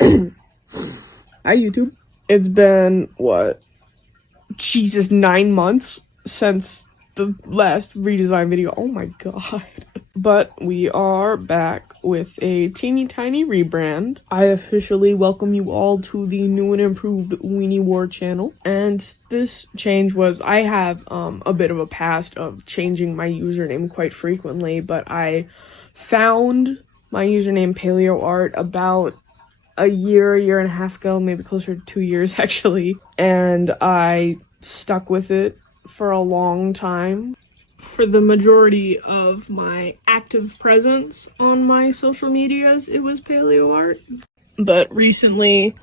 Hi, YouTube. It's been, what? Jesus, 9 months since the last redesign video. Oh my god. But we are back with a teeny tiny rebrand. I officially welcome you all to the new and improved Weenie War channel. And this change was, I have a bit of a past of changing my username quite frequently, but I found my username PaleoArt about a year and a half ago, maybe closer to 2 years actually, and I stuck with it for a long time. For the majority of my active presence on my social medias, it was PaleoArt. But recently,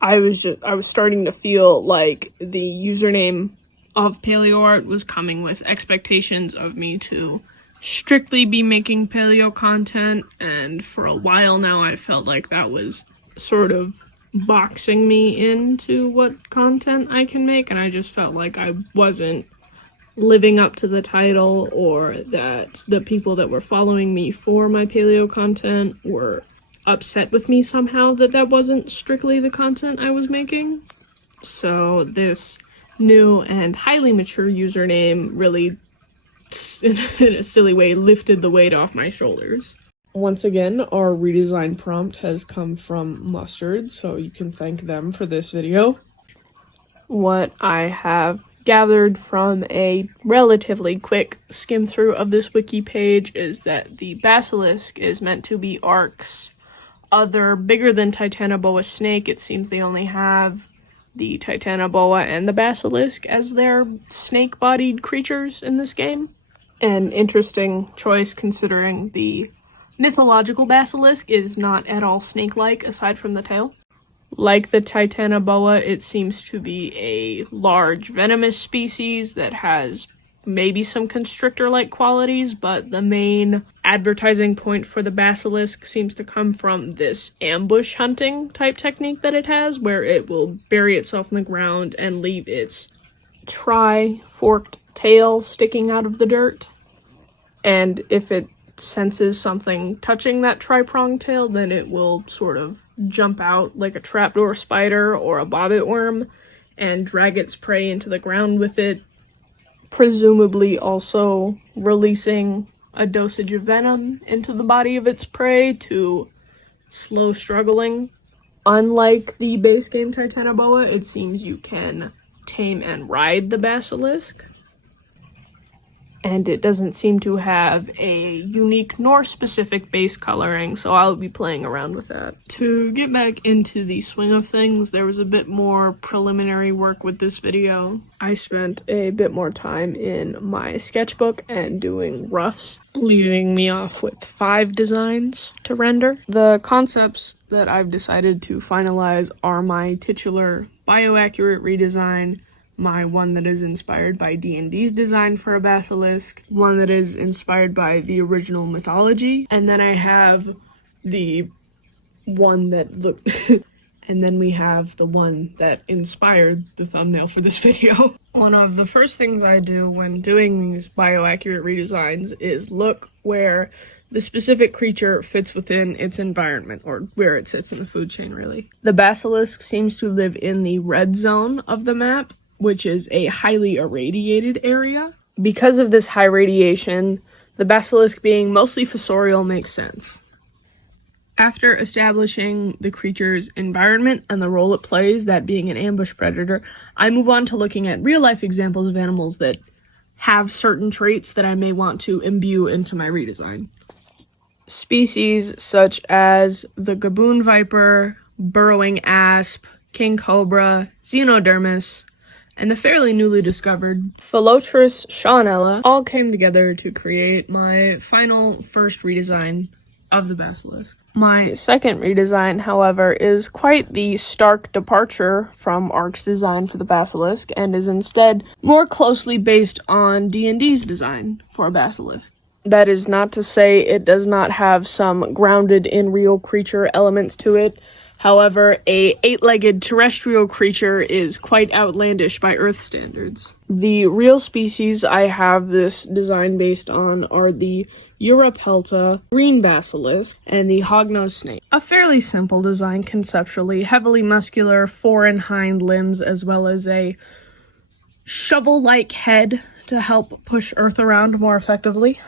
I was starting to feel like the username of PaleoArt was coming with expectations of me to strictly be making paleo content, and for a while now I felt like that was sort of boxing me into what content I can make, and I just felt like I wasn't living up to the title, or that the people that were following me for my paleo content were upset with me somehow that wasn't strictly the content I was making. So this new and highly mature username really, in a silly way, lifted the weight off my shoulders. Once again, our redesign prompt has come from Mustard, so you can thank them for this video. What I have gathered from a relatively quick skim through of this wiki page is that the basilisk is meant to be ARK's other bigger than Titanoboa snake. It seems they only have the Titanoboa and the basilisk as their snake-bodied creatures in this game. An interesting choice considering the mythological basilisk is not at all snake-like aside from the tail. Like the Titanoboa, it seems to be a large venomous species that has maybe some constrictor-like qualities, but the main advertising point for the basilisk seems to come from this ambush hunting type technique that it has, where it will bury itself in the ground and leave its tri-forked tail sticking out of the dirt. And if it senses something touching that tri-pronged tail, then it will sort of jump out like a trapdoor spider or a bobbit worm and drag its prey into the ground with it, presumably also releasing a dosage of venom into the body of its prey to slow struggling. Unlike the base game Titanoboa, it seems you can tame and ride the basilisk, and it doesn't seem to have a unique nor specific base coloring, so I'll be playing around with that. To get back into the swing of things, there was a bit more preliminary work with this video. I spent a bit more time in my sketchbook and doing roughs, leaving me off with 5 designs to render. The concepts that I've decided to finalize are my titular bioaccurate redesign, my one that is inspired by D&D's design for a basilisk, one that is inspired by the original mythology, and then I have the one that looked and then we have the one that inspired the thumbnail for this video. One of the first things I do when doing these bioaccurate redesigns is look where the specific creature fits within its environment, or where it sits in the food chain, really. The basilisk seems to live in the red zone of the map, which is a highly irradiated area. Because of this high radiation, the basilisk being mostly fossorial makes sense. After establishing the creature's environment and the role it plays, that being an ambush predator, I move on to looking at real-life examples of animals that have certain traits that I may want to imbue into my redesign. Species such as the gaboon viper, burrowing asp, king cobra, xenodermis, and the fairly newly discovered Philotris shawnella all came together to create my final first redesign of the basilisk. My second redesign, however, is quite the stark departure from ARK's design for the basilisk, and is instead more closely based on D&D's design for a basilisk. That is not to say it does not have some grounded in real creature elements to it. However, a 8-legged terrestrial creature is quite outlandish by Earth standards. The real species I have this design based on are the Europelta, green basilisk, and the hognose snake. A fairly simple design conceptually, heavily muscular fore and hind limbs, as well as a shovel-like head to help push earth around more effectively.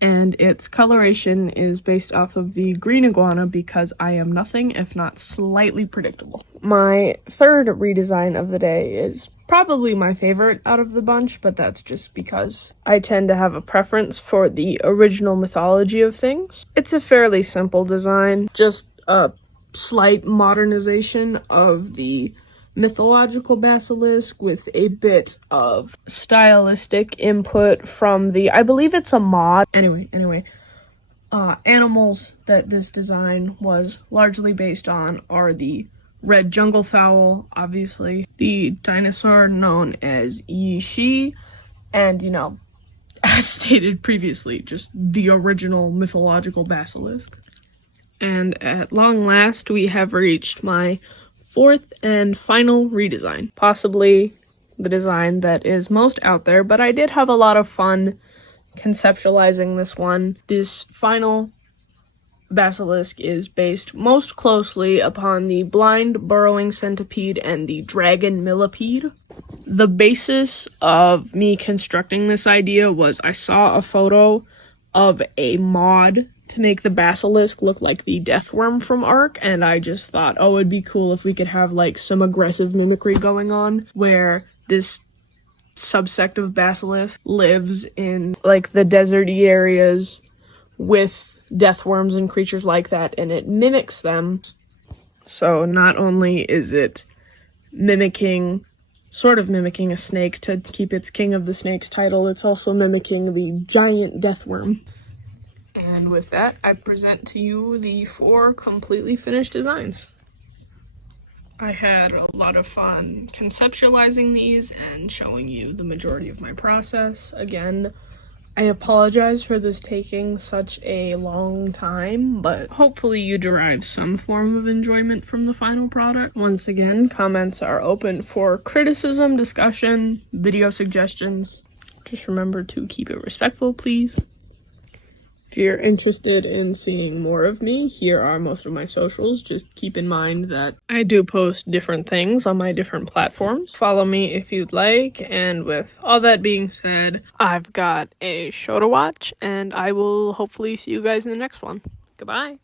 And its coloration is based off of the green iguana because I am nothing if not slightly predictable. My third redesign of the day is probably my favorite out of the bunch, but that's just because I tend to have a preference for the original mythology of things. It's a fairly simple design, just a slight modernization of the mythological basilisk with a bit of stylistic input from the, I believe it's a mod. Anyway, animals that this design was largely based on are the red jungle fowl, obviously, the dinosaur known as Yishi, and, as stated previously, just the original mythological basilisk. And at long last, we have reached my fourth and final redesign, possibly the design that is most out there, but I did have a lot of fun conceptualizing this one. This final basilisk is based most closely upon the blind burrowing centipede and the dragon millipede. The basis of me constructing this idea was I saw a photo of a mod to make the basilisk look like the deathworm from ARK, and I just thought, oh, it'd be cool if we could have like some aggressive mimicry going on where this subsect of basilisk lives in like the deserty areas with deathworms and creatures like that, and it mimics them. So not only is it sort of mimicking a snake to keep its King of the Snakes title, it's also mimicking the giant deathworm. And with that, I present to you the 4 completely finished designs. I had a lot of fun conceptualizing these and showing you the majority of my process. Again, I apologize for this taking such a long time, but hopefully you derive some form of enjoyment from the final product. Once again, comments are open for criticism, discussion, video suggestions. Just remember to keep it respectful, please. If you're interested in seeing more of me, here are most of my socials. Just keep in mind that I do post different things on my different platforms. Follow me if you'd like, and with all that being said, I've got a show to watch, and I will hopefully see you guys in the next one. Goodbye!